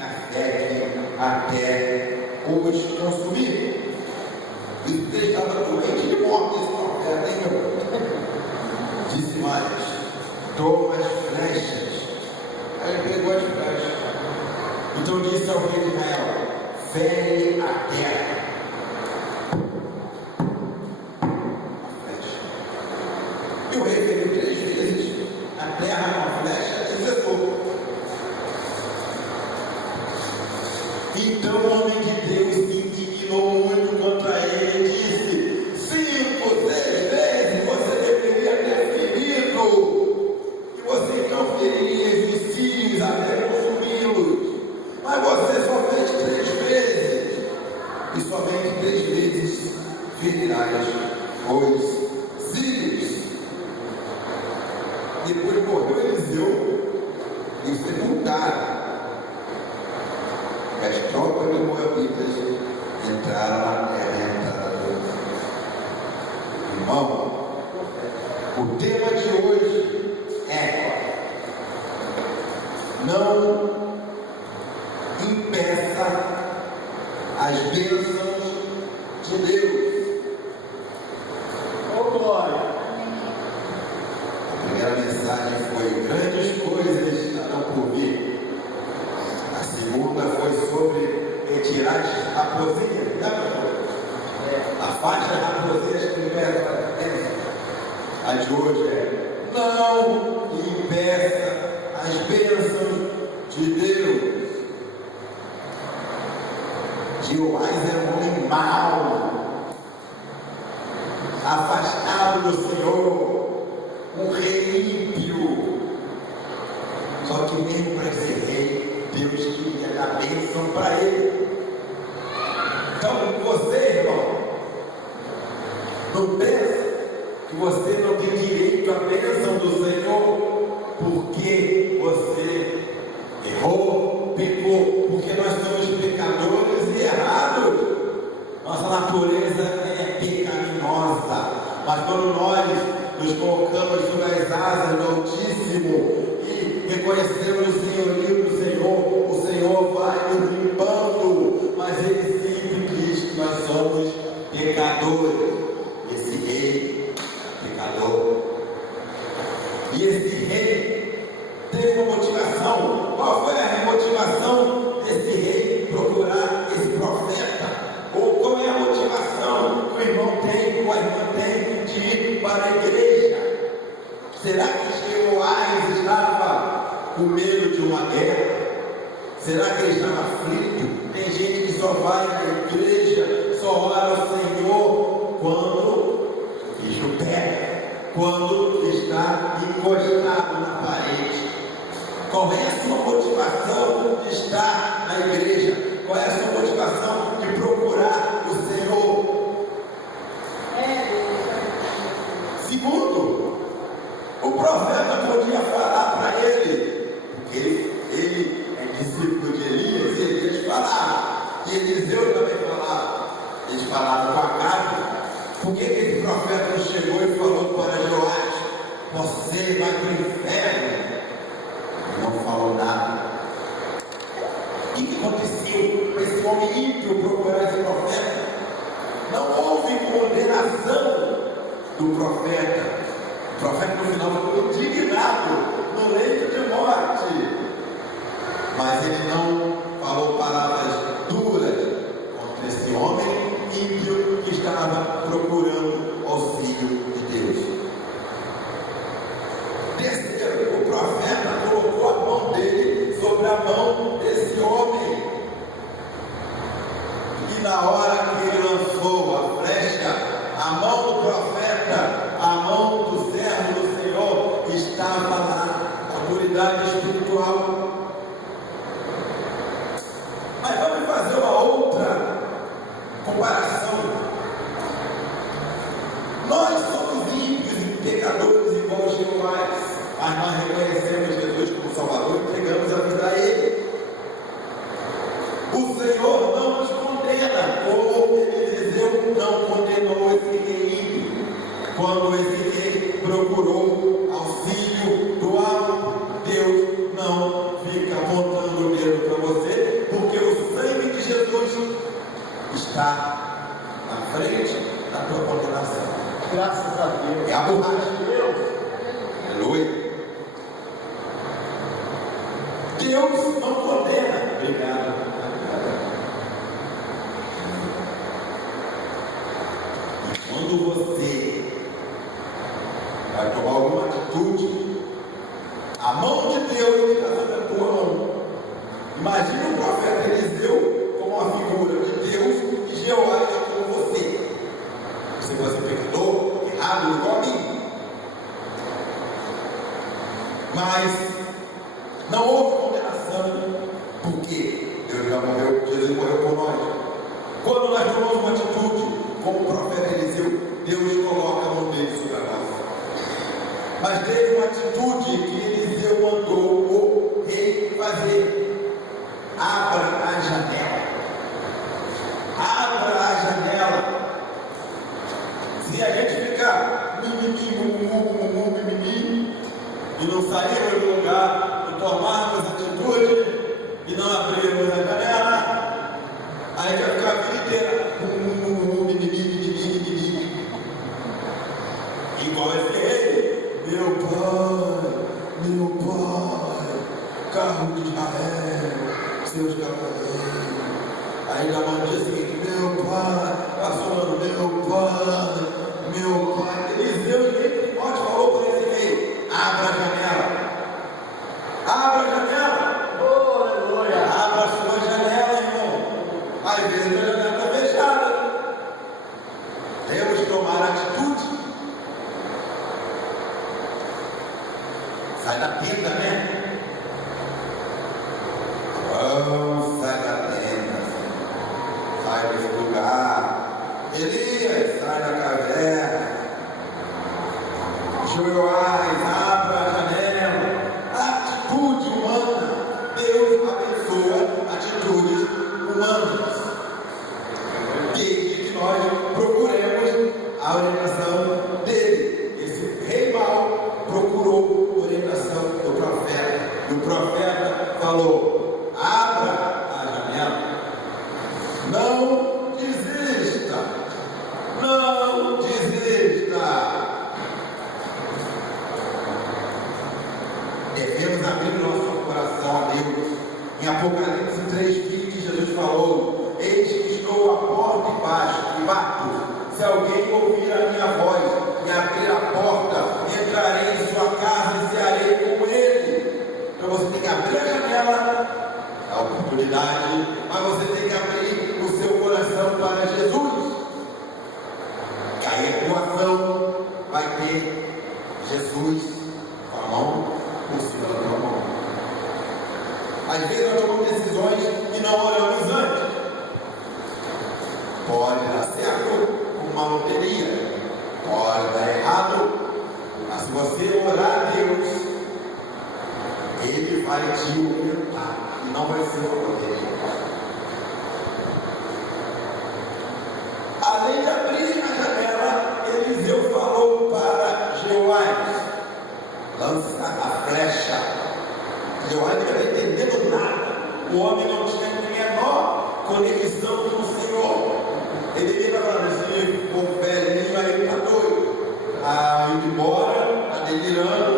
em até os consumir. Isso que ele estava doente de morte, esse profeta, hein, meu? Disse mais: toma as flechas. Aí ele pegou as flechas. Então disse ao rei de Israel: fere a terra. E o rei feriu 3 vezes a terra com a flecha e cessou. Então o homem de Deus se indignou muito contra ele e disse: 5 ou 6 vezes você deveria ter ferido, e você não feriria os sírios até consumi-los, mas você só fez 3 vezes, e somente 3 vezes ferirás os sírios. Depois morreu Eliseu e sepultaram. As tropas dos moabitas entraram na terra entrada. Irmão, o tema de hoje é: não impeça as bênçãos de Deus. Oh, glória! A primeira mensagem foi: grandes coisas estarão por vir. A segunda foi sobre retirar as raposinhas, a faixa de raposinhas que liberta a terra. A de hoje é: não impeça as bênçãos de Deus. Jeoás era um homem mau, afastado do Senhor, um rei ímpio. Só que mesmo para ser rei, Deus queria dar bênção para ele. Então você, irmão, não pensa que você não tem direito à bênção do Senhor porque você errou, pecou, porque nós somos pecadores e errados. Nossa natureza é pecaminosa, mas quando nós nos colocamos sob as asas do Altíssimo e reconhecemos o senhorio do Senhor, o Senhor vai nos limpando, mas Ele sempre diz que nós somos pecadores. Esse rei é pecador. E esse rei teve uma motivação. Qual foi a motivação desse rei procurar esse profeta? Ou qual é a motivação que o irmão tem, ou a irmã tem, de ir para a igreja? Será que Jeoás estava com medo de uma guerra? Será que ele estava aflito? Tem gente que só vai na igreja, só ora ao Senhor quando o bicho pega, quando está encostado na parede. Qual é a sua motivação de estar na igreja? Qual é a sua motivação de procurar o Senhor? Segundo, o profeta podia falar para ele, porque ele é discípulo de Elias, e Elias falava, e Eliseu também falava. Eles falavam com Acabe. Por que esse profeta não chegou e falou para Joás: você vai para o inferno? Não falou nada. O que aconteceu para esse homem ímpio procurar esse profeta? Não houve condenação do profeta. O profeta no final ficou indignado no leito de morte, mas ele não falou palavras duras contra esse homem ímpio que estava procurando auxílio de Deus. Terceiro, o profeta colocou a mão dele sobre a mão desse homem, e na hora que ele lançou a flecha, a mão do profeta, a mão do servo do Senhor estava lá, autoridade espiritual. Mas vamos fazer uma outra comparação. Nós somos ímpios e pecadores igual a Jeoás, mas nós reconhecemos Jesus como Salvador e entregamos a vida a Ele. O Senhor não nos condena, como Eliseu não condenou esse rei ímpio, quando esse rei procurou auxílio do alto. Deus não fica apontando o dedo para você está na frente da tua condenação. Graças a Deus. É a borracha. Deus. Aleluia. Deus não condena. Obrigado. E quando você vai tomar alguma atitude, a mão de Deus está sobre a tua mão. Imagina o profeta Eliseu como uma figura de Deus e Jeová é como você. Se você pecou, errado, igual a mim. Mas não houve condenação, porque Deus já morreu, Jesus morreu por nós. Quando nós tomamos uma atitude, como o profeta Eliseu, Deus coloca a mão dele sobre nós. Mas teve uma atitude que Eliseu mandou o rei fazer. Abra a janela. Abra a janela. Se a gente ficar mimimi, e não sairmos do lugar, e tomarmos atitude, e não abrirmos a janela, aí vai ficar a vida inteira igual esse rei. Meu pai, carro de Israel, seus cavaleiros. Aí na mão diz assim: meu pai, passou, meu pai. Eliseu, pode falou para esse rei: abra a janela. Abra a janela. Oh, aleluia. Abra a sua janela, irmão. Às vezes a janela está fechada. Temos que tomar atitude. Sai da tenda, né? Oh, sai da tenda. Sai desse lugar. Elias, sai da caverna. Joás, abra a janela. Atitude humana. Deus abençoa atitudes humanas. Desde que nós procuremos a orientação dele. Esse rei mau procurou a orientação do profeta. E o profeta falou: abra a janela. Não desista. Não desista. Devemos abrir nosso coração a Deus. Em Apocalipse 3:20, Jesus falou: eis que estou à porta e bato. Se alguém ouvir a minha voz e abrir a porta, entrarei em sua casa e cearei com ele. Então você tem que abrir a janela, a oportunidade, mas você tem que abrir o seu coração para Jesus. Que a equação vai ter Jesus com a mão por cima da tua mão. Às vezes nós tomamos decisões e não oramos antes. Pode dar certo com uma loteria, pode dar errado, mas se você orar a Deus, Ele vai te orientar e não vai ser uma loteria. Além de abrir a janela, Eliseu falou para Joás: lança a flecha. Joás não estava entendendo nada. O homem não tinha a menor conexão com o Senhor. Ele estava falando assim: o velhinho aí está doido, está indo embora, está delirando.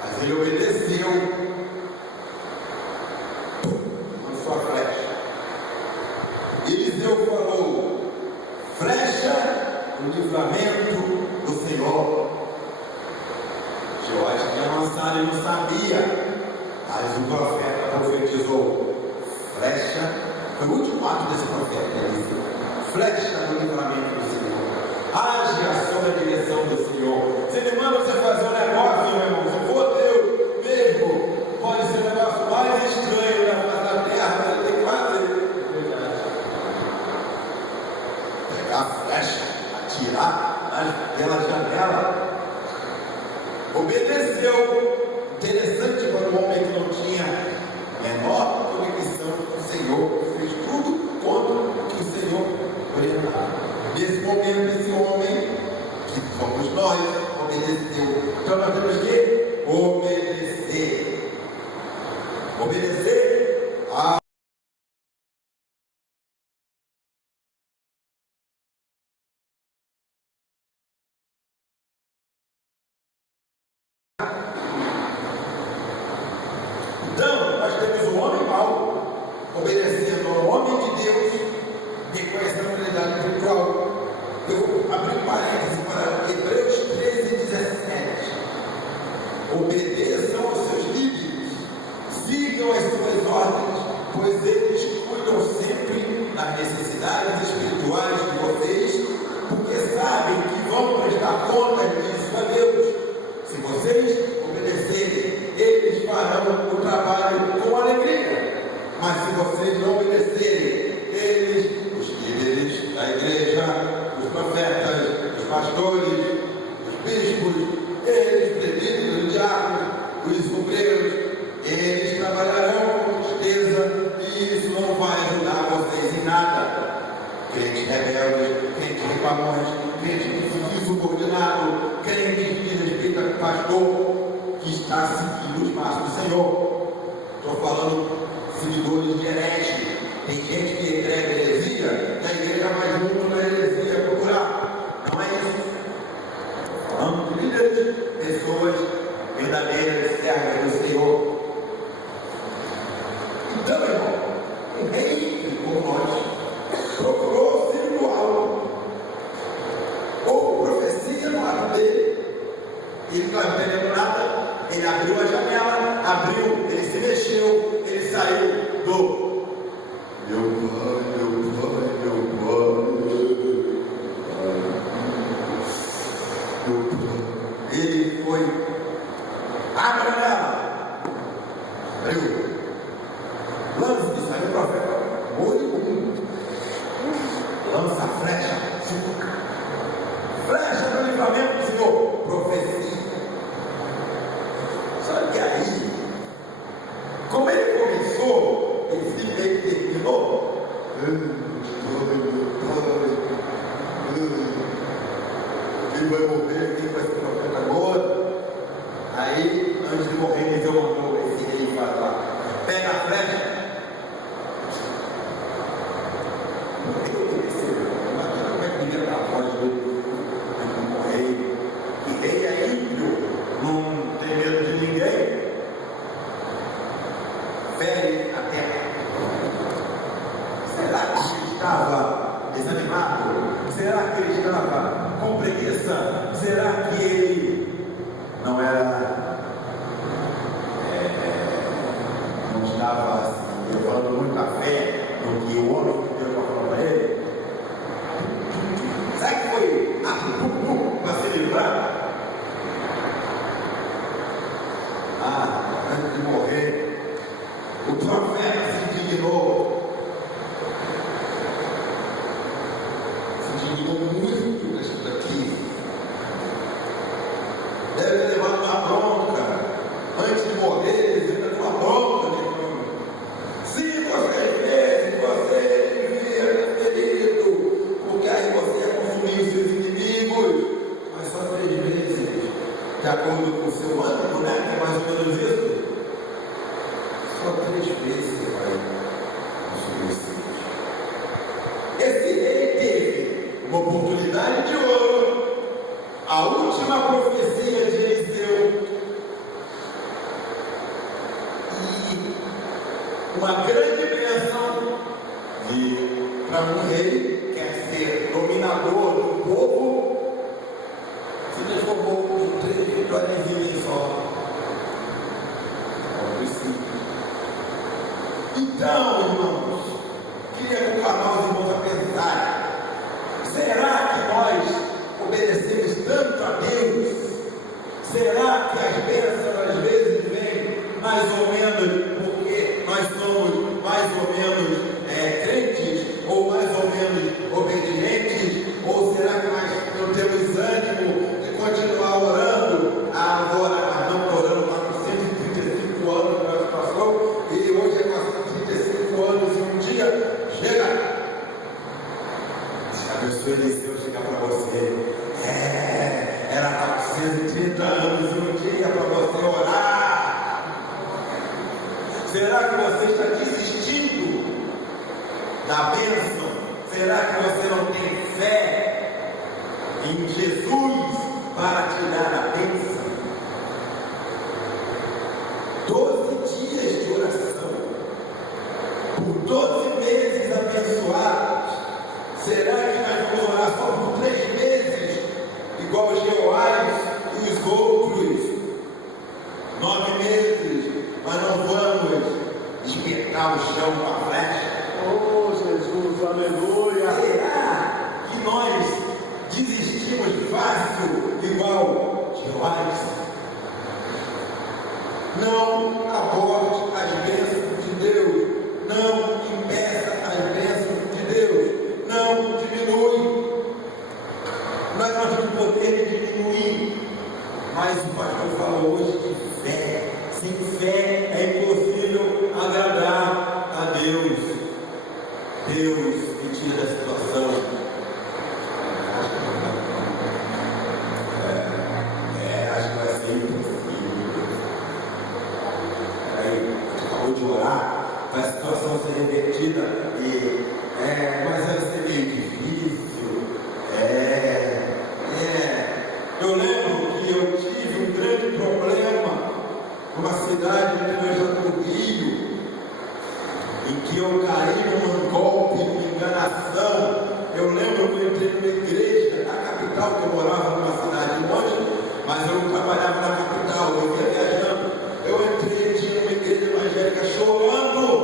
Mas ele obedeceu. Lançou a flecha. Eliseu falou: flecha no livramento do Senhor. Joás tinha lançado e não sabia. Mas o profeta profetizou: flecha. Foi o último ato desse profeta, Eliseu. Flecha no livramento do Senhor. Age a sua direção do Senhor. Se ele manda você fazer um negócio, meu irmão, se for Deus mesmo, pode ser o negócio mais estranho da terra, você tem que fazer. Pegar a flecha, atirar pela janela. Obedeceu. Interessante para um homem que não tinha menor conexão com o Senhor, fez tudo contra o que o Senhor orientava. Nesse momento, esse homem, que somos nós, obedeceu. Então nós temos crente que respeita o pastor que está seguindo os passos do Senhor. Estou falando seguidores de herege. Tem gente que entrega heresia na igreja, mais muito na heresia procurar. Não é isso. Estou falando de líderes, pessoas verdadeiras, servas do Senhor. Então, irmão, o rei, como nós, procurou o auxílio do alto. Houve profecia no lado dele. Ele não entendeu nada. Ele abriu a janela, ele se mexeu, ele saiu do meu pai. Ele foi, abre a janela, abriu, lança, saiu o profeta, lança a flecha, flecha do livramento, Senhor, profecia. Só que aí, como ele começou, ele se meio que terminou. Ele vai morrer, quem vai ser profeta agora? Aí, antes de morrer, ele deu uma mão, esse rei vai lá, pega a flecha. Como é que ninguém dá a voz dele? Morrer. E ele é ímpio, não tem medo de ninguém. Fere a terra. Será que ele estava desanimado? Será que ele estava com preguiça? Será que ele não era, não estava assim, levando muita fé no que o homem que Deus falou para ele? Será que foi para se livrar? Antes de morrer, o profeta se indignou muito nessa daqui. Deve ter levado uma bronca. Antes de morrer, ele ainda deu uma bronca. Se você fez, você devia ter ferido, porque aí você consumiu seus inimigos. Mas só 3 vezes, de acordo com o seu ânimo, né? Que é mais ou menos isso. Só 3 vezes você vai consumir os seus. Esse rei teve uma oportunidade de ouro. A última profecia de Eliseu. E uma grande bênção para um rei que quer ser dominador do povo. Se transformou em 3 vitórias só. Então, irmãos, queria colocar os irmãos a pensar: será que nós obedecemos tanto a Deus? Será que as bênçãos às vezes vêm mais ou menos porque nós somos mais ou menos crentes, ou mais ou menos obedientes? Ou será que nós não temos ânimo de continuar orando? Agora nós não oramos há 135 anos que nós passou, e hoje é 435 anos e um dia chega. Abençoe Eliseu chegar para você. Era 430 anos e um dia para você orar. Será que você está desistindo da bênção? Será que você não tem fé em Jesus para te dar a bênção? 12 dias de oração, por 12 meses abençoados. Será que nós vamos orar só por 3 meses, igual os Jeoás e os outros? 9 meses, mas não vamos espetar o chão com a flecha? Oh, Jesus, aleluia! Será que nós desistimos fácil, igual Jeoás? Não aborte as bênçãos de Deus. Não impeça as bênçãos de Deus. Não diminui. Nós não temos poder de diminuir. Mas o pastor falou hoje de fé. Sem fé é impossível agradar a Deus. Deus me tira da situação. vida, mas vai ser meio difícil. Eu lembro que eu tive um grande problema numa cidade do Rio, em que eu caí num golpe, numa enganação. Eu lembro que eu entrei numa igreja na capital, que eu morava numa cidade longe, mas eu trabalhava na capital, eu ia viajando. Eu entrei, tinha uma igreja evangélica chorando.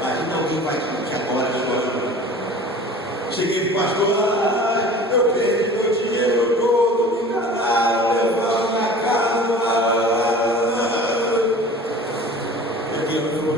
Imagina alguém vai te agora chorando. Cheguei para o pastor, eu perdi meu dinheiro todo, me enganaram, levaram minha casa. Aquilo falou,